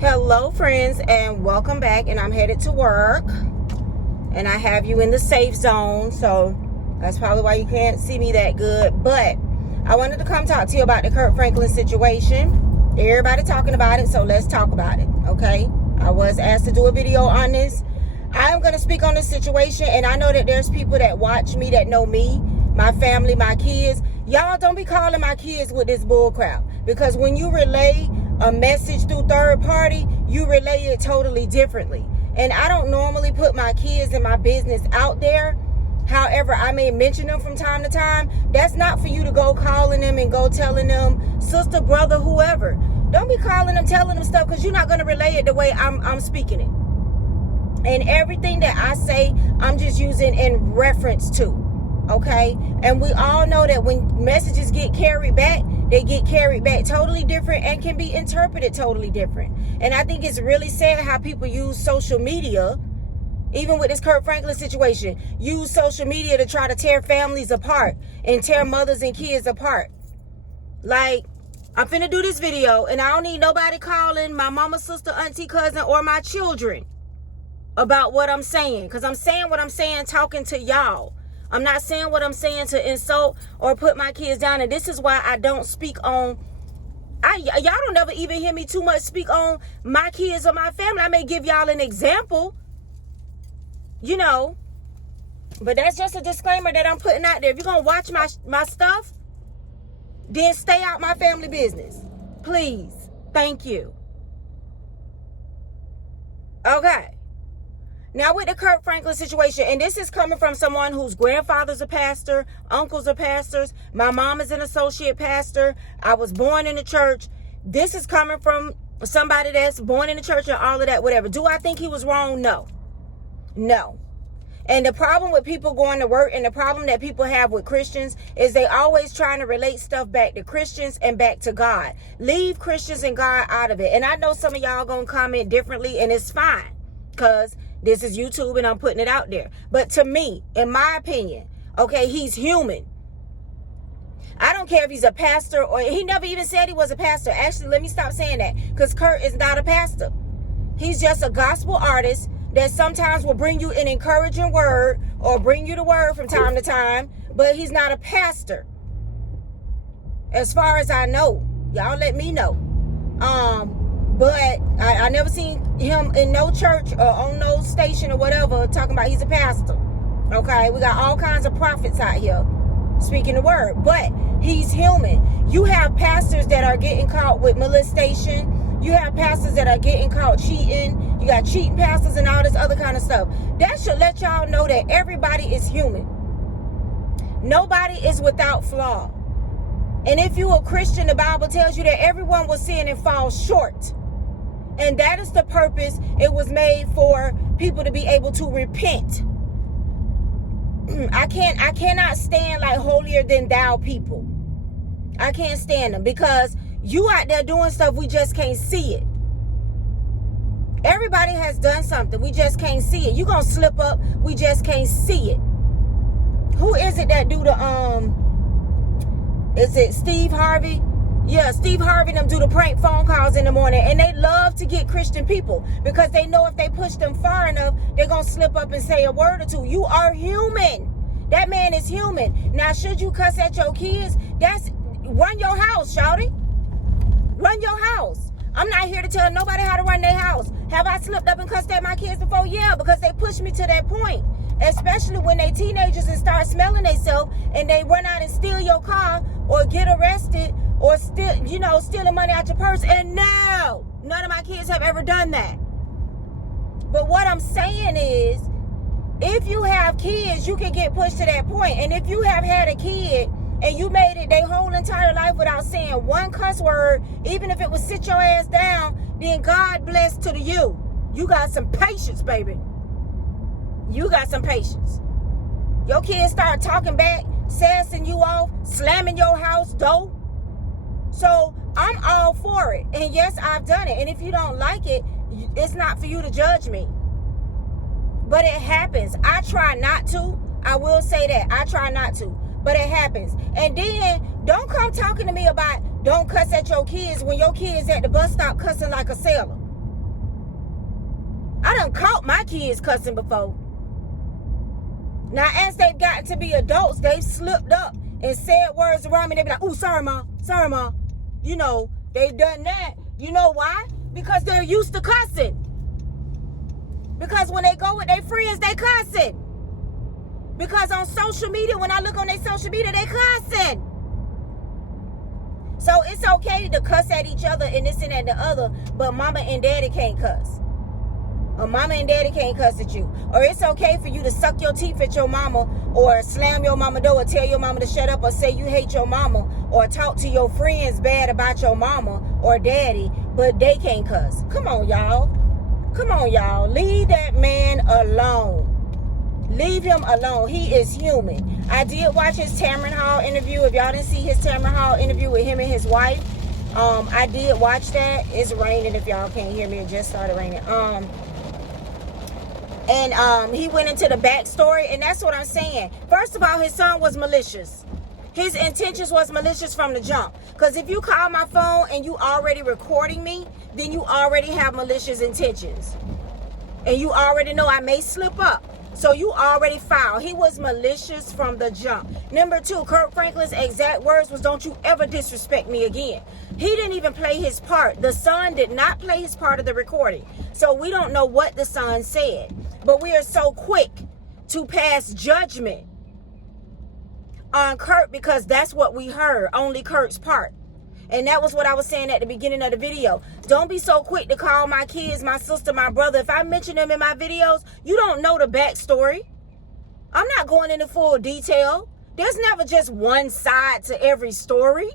Hello friends, and welcome back. And I'm headed to work, and I have you in the safe zone, so that's probably why you can't see me that good. But I wanted to come talk to you about the Kirk Franklin situation. Everybody talking about it, so let's talk about it. Okay, I was asked to do a video on this. I'm going to speak on this situation, and I know that there's people that watch me that know me, my family, my kids. Y'all don't be calling my kids with this bull crap, because when you relay a message through third party, you relay it totally differently. And I don't normally put my kids and my business out there. However, I may mention them from time to time. That's not for you to go calling them and go telling them, sister, brother, whoever. Don't be calling them, telling them stuff, because you're not going to relay it the way I'm speaking it. And everything that I say, I'm just using in reference to. Okay? And we all know that when messages get carried back, they get carried back totally different and can be interpreted totally different. And I think it's really sad how people use social media, even with this Kirk Franklin situation, use social media to try to tear families apart and tear mothers and kids apart. Like, I'm finna do this video, and I don't need nobody calling my mama, sister, auntie, cousin, or my children about what I'm saying, because I'm saying what I'm saying talking to y'all. I'm not saying what I'm saying to insult or put my kids down. And this is why I don't speak on, y'all don't ever even hear me too much speak on my kids or my family. I may give y'all an example, you know, but that's just a disclaimer that I'm putting out there. If you're going to watch my stuff, then stay out my family business. Please. Thank you. Okay. Now with the Kirk Franklin situation, and this is coming from someone whose grandfather's a pastor, uncles are pastors, my mom is an associate pastor, I was born in the church. This is coming from somebody that's born in the church and all of that, whatever. Do I think he was wrong? No. No. And the problem with people going to work, and the problem that people have with Christians, is they always trying to relate stuff back to Christians and back to God. Leave Christians and God out of it. And I know some of y'all gonna comment differently, and it's fine, because this is YouTube and I'm putting it out there. But to me, in my opinion, okay, he's human. I don't care if he's a pastor, or he never even said he was a pastor. Actually, let me stop saying that, because Kirk is not a pastor. He's just a gospel artist that sometimes will bring you an encouraging word or bring you the word from time to time, but he's not a pastor. As far as I know, y'all let me know. But I never seen him in no church or on no station or whatever talking about he's a pastor. Okay, we got all kinds of prophets out here speaking the word, but he's human. You have pastors that are getting caught with molestation. You have pastors that are getting caught cheating. You got cheating pastors and all this other kind of stuff. That should let y'all know that everybody is human. Nobody is without flaw. And if you're a Christian, the Bible tells you that everyone will sin and fall short. And that is the purpose. It was made for people to be able to repent. I cannot stand like holier than thou people. I can't stand them, because you out there doing stuff, we just can't see it. Everybody has done something, we just can't see it. You gonna slip up, we just can't see it. Who is it that do the is it Steve Harvey? Yeah, Steve Harvey them do the prank phone calls in the morning, and they love to get Christian people, because they know if they push them far enough, they're going to slip up and say a word or two. You are human. That man is human. Now, should you cuss at your kids? Run your house, shawty. Run your house. I'm not here to tell nobody how to run their house. Have I slipped up and cussed at my kids before? Yeah, because they pushed me to that point. Especially when they teenagers and start smelling themselves, and they run out and steal your car or get arrested, or stealing money out your purse. And no, none of my kids have ever done that. But what I'm saying is, if you have kids, you can get pushed to that point. And if you have had a kid and you made it their whole entire life without saying one cuss word, even if it was sit your ass down, then God bless to you. You got some patience, baby. You got some patience. Your kids start talking back, sassing you off, slamming your house door. So I'm all for it. And yes, I've done it. And if you don't like it, it's not for you to judge me. But it happens. I try not to. I will say that. I try not to. But it happens. And then don't come talking to me about don't cuss at your kids when your kids at the bus stop cussing like a sailor. done caught my kids cussing before. Now, as they've gotten to be adults, they've slipped up and said words around me. They be like, "Oh, sorry, Ma. Sorry, Ma." You know, they've done that. You know why? Because they're used to cussing. Because when they go with their friends, they cussing. Because on social media, when I look on their social media, they cussing. So it's okay to cuss at each other and this and that and the other, but mama and daddy can't cuss. Or mama and daddy can't cuss at you. Or it's okay for you to suck your teeth at your mama, or slam your mama door, or tell your mama to shut up, or say you hate your mama, or talk to your friends bad about your mama or daddy, but they can't cuss. Come on, y'all. Come on, y'all. Leave that man alone. Leave him alone. He is human. I did watch his Tamron Hall interview. If y'all didn't see his Tamron Hall interview with him and his wife, I did watch that. It's raining if y'all can't hear me. It just started raining. And he went into the backstory, and that's what I'm saying. First of all, his son was malicious. His intentions was malicious from the jump. Because if you call my phone and you already recording me, then you already have malicious intentions. And you already know I may slip up. So you already foul. He was malicious from the jump. Number two, Kirk Franklin's exact words was, "Don't you ever disrespect me again." He didn't even play his part. The son did not play his part of the recording. So we don't know what the son said. But we are so quick to pass judgment on Kirk because that's what we heard, only Kirk's part. And that was what I was saying at the beginning of the video. Don't be so quick to call my kids, my sister, my brother. If I mention them in my videos, you don't know the backstory. I'm not going into full detail. There's never just one side to every story.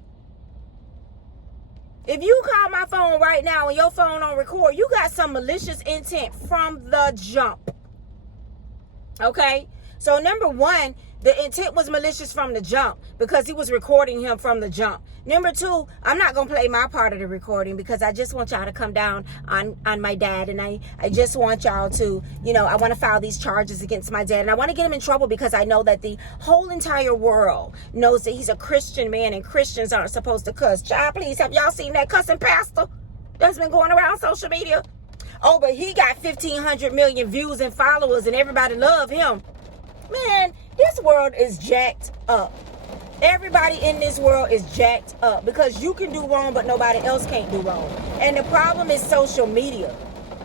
If you call my phone right now and your phone on record, you got some malicious intent from the jump. Okay? So number one, the intent was malicious from the jump because he was recording him from the jump. Number two, I'm not going to play my part of the recording because I just want y'all to come down on my dad. And I just want y'all to, I want to file these charges against my dad. And I want to get him in trouble because I know that the whole entire world knows that he's a Christian man and Christians aren't supposed to cuss. Child, please, have y'all seen that cussing pastor that's been going around social media? Oh, but he got 1,500 million views and followers and everybody love him. Man, this world is jacked up. Everybody in this world is jacked up because you can do wrong, but nobody else can't do wrong. And the problem is social media.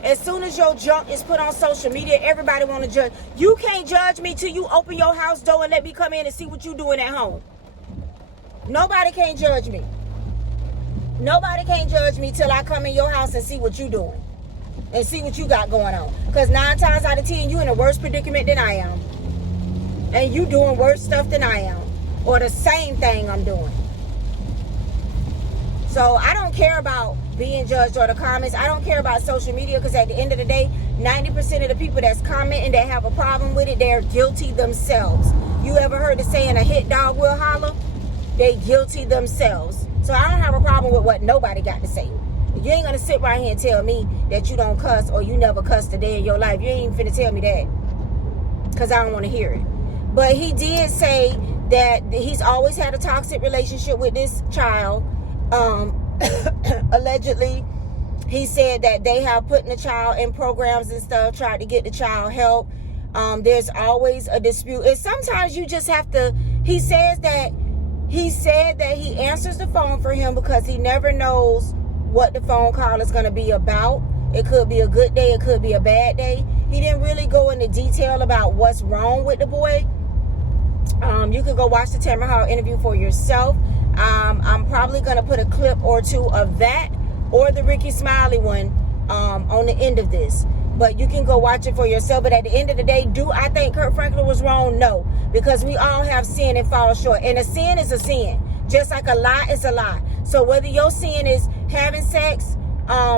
As soon as your junk is put on social media, everybody want to judge. You can't judge me till you open your house door and let me come in and see what you're doing at home. Nobody can judge me. Nobody can judge me till I come in your house and see what you're doing. And see what you got going on. Because 9 times out of 10, you in a worse predicament than I am. And you doing worse stuff than I am. Or the same thing I'm doing. So I don't care about being judged or the comments. I don't care about social media because at the end of the day, 90% of the people that's commenting that have a problem with it, they're guilty themselves. You ever heard the saying, a hit dog will holler? They guilty themselves. So I don't have a problem with what nobody got to say. You ain't going to sit right here and tell me that you don't cuss or you never cussed a day in your life. You ain't even finna tell me that because I don't want to hear it. But he did say that he's always had a toxic relationship with this child. Allegedly, he said that they have put the child in programs and stuff, tried to get the child help. There's always a dispute. And sometimes you just have to, he said that he answers the phone for him because he never knows what the phone call is going to be about. It could be a good day, it could be a bad day. He didn't really go into detail about what's wrong with the boy. You could go watch the Tamron Hall interview for yourself. I'm probably going to put a clip or two of that or the Ricky Smiley one on the end of this. But you can go watch it for yourself. But at the end of the day, do I think Kirk Franklin was wrong? No. Because we all have sin and fall short. And a sin is a sin. Just like a lie is a lie. So whether your sin is having sex,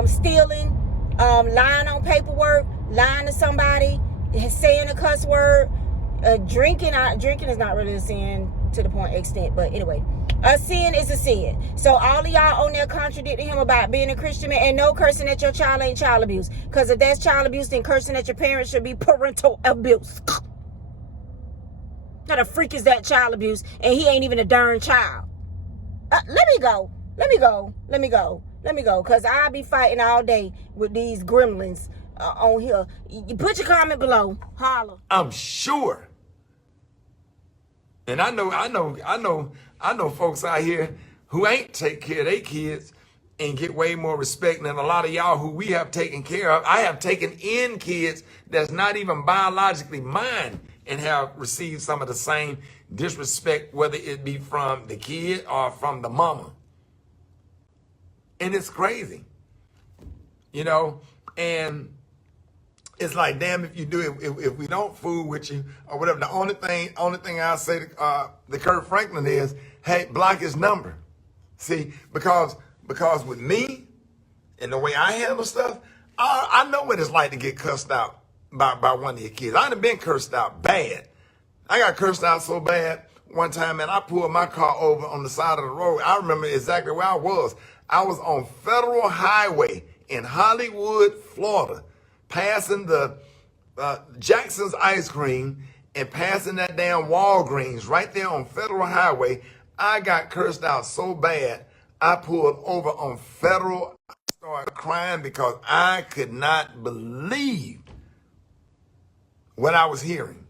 stealing, lying on paperwork, lying to somebody, saying a cuss word, drinking is not really a sin to the point extent, but anyway, a sin is a sin. So all of y'all on there contradicting him about being a Christian man, and no, cursing at your child ain't child abuse, because if that's child abuse, then cursing at your parents should be parental abuse. How the freak is that child abuse, and he ain't even a darn child? Let me go, because I'll be fighting all day with these gremlins on here. You put your comment below. Holla. I'm sure. And I know folks out here who ain't take care of their kids and get way more respect than a lot of y'all who we have taken care of. I have taken in kids that's not even biologically mine and have received some of the same disrespect, whether it be from the kid or from the mama. And it's crazy, you know, and it's like, damn, if you do it, if we don't fool with you or whatever. The only thing I'll say to Kirk Franklin is, hey, block his number. See, because with me and the way I handle stuff, I know what it's like to get cussed out by one of your kids. I done been cursed out bad. I got cursed out so bad one time, and I pulled my car over on the side of the road. I remember exactly where I was. I was on Federal Highway in Hollywood, Florida, passing the Jackson's Ice Cream and passing that damn Walgreens right there on Federal Highway. I got cursed out so bad, I pulled over on Federal. I started crying because I could not believe what I was hearing.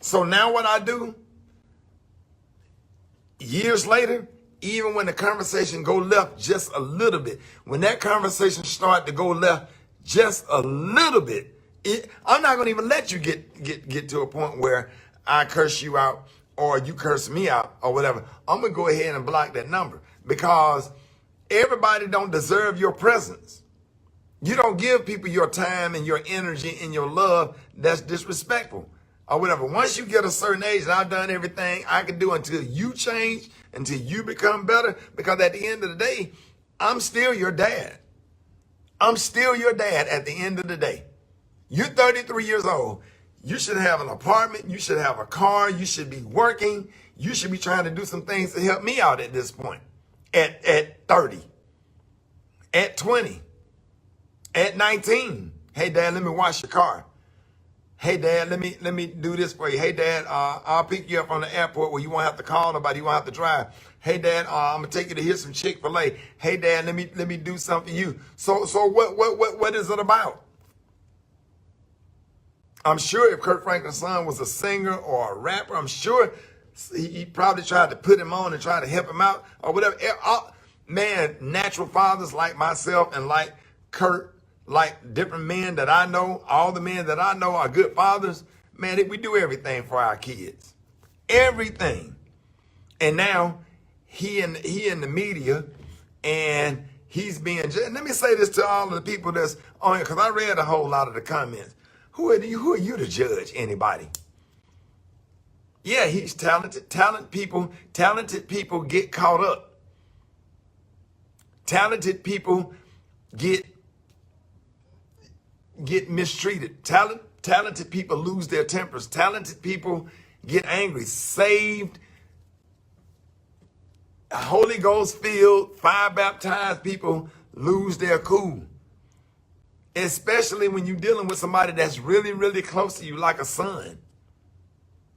So now what I do, years later, even when the conversation go left just a little bit, when that conversation start to go left just a little bit, I'm not going to even let you get to a point where I curse you out or you curse me out or whatever. I'm going to go ahead and block that number because everybody don't deserve your presence. You don't give people your time and your energy and your love that's disrespectful or whatever. Once you get a certain age, and I've done everything I can do until you change, until you become better, because at the end of the day, I'm still your dad. I'm still your dad at the end of the day. You're 33 years old. You should have an apartment. You should have a car. You should be working. You should be trying to do some things to help me out at this point. At 30, at 20, at 19. Hey, Dad, let me wash your car. Hey, Dad, let me do this for you. Hey, Dad, I'll pick you up from the airport where you won't have to call nobody. You won't have to drive. Hey, Dad, I'm gonna take you to hear some Chick-fil-A. Hey, Dad, let me do something for you. So what is it about? I'm sure if Kirk Franklin's son was a singer or a rapper, I'm sure he probably tried to put him on and try to help him out or whatever. Man, natural fathers like myself and like Kirk, like different men that I know, all the men that I know are good fathers. Man, we do everything for our kids. Everything. And now he in the media and he's being judged. Let me say this to all of the people that's on here, because I read a whole lot of the comments. Who are you to judge anybody? Yeah, he's talented. Talented people get caught up. Talented people get mistreated. Talented people lose their tempers. Talented people get angry. Saved, Holy Ghost filled, fire baptized people lose their cool. Especially when you're dealing with somebody that's really, really close to you, like a son.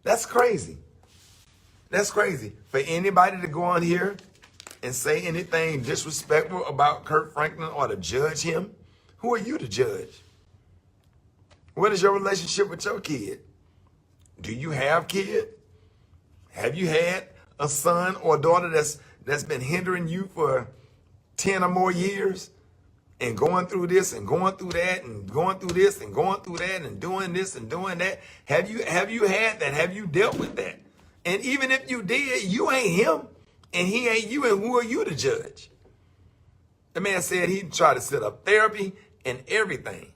That's crazy. That's crazy. For anybody to go on here and say anything disrespectful about Kirk Franklin or to judge him, who are you to judge? What is your relationship with your kid? Do you have kids? Have you had a son or a daughter that's been hindering you for 10 or more years? And going through this and going through that and going through this and going through that and doing this and doing that. Have you had that? Have you dealt with that? And even if you did, you ain't him and he ain't you, and who are you to judge? The man said he tried to set up therapy and everything.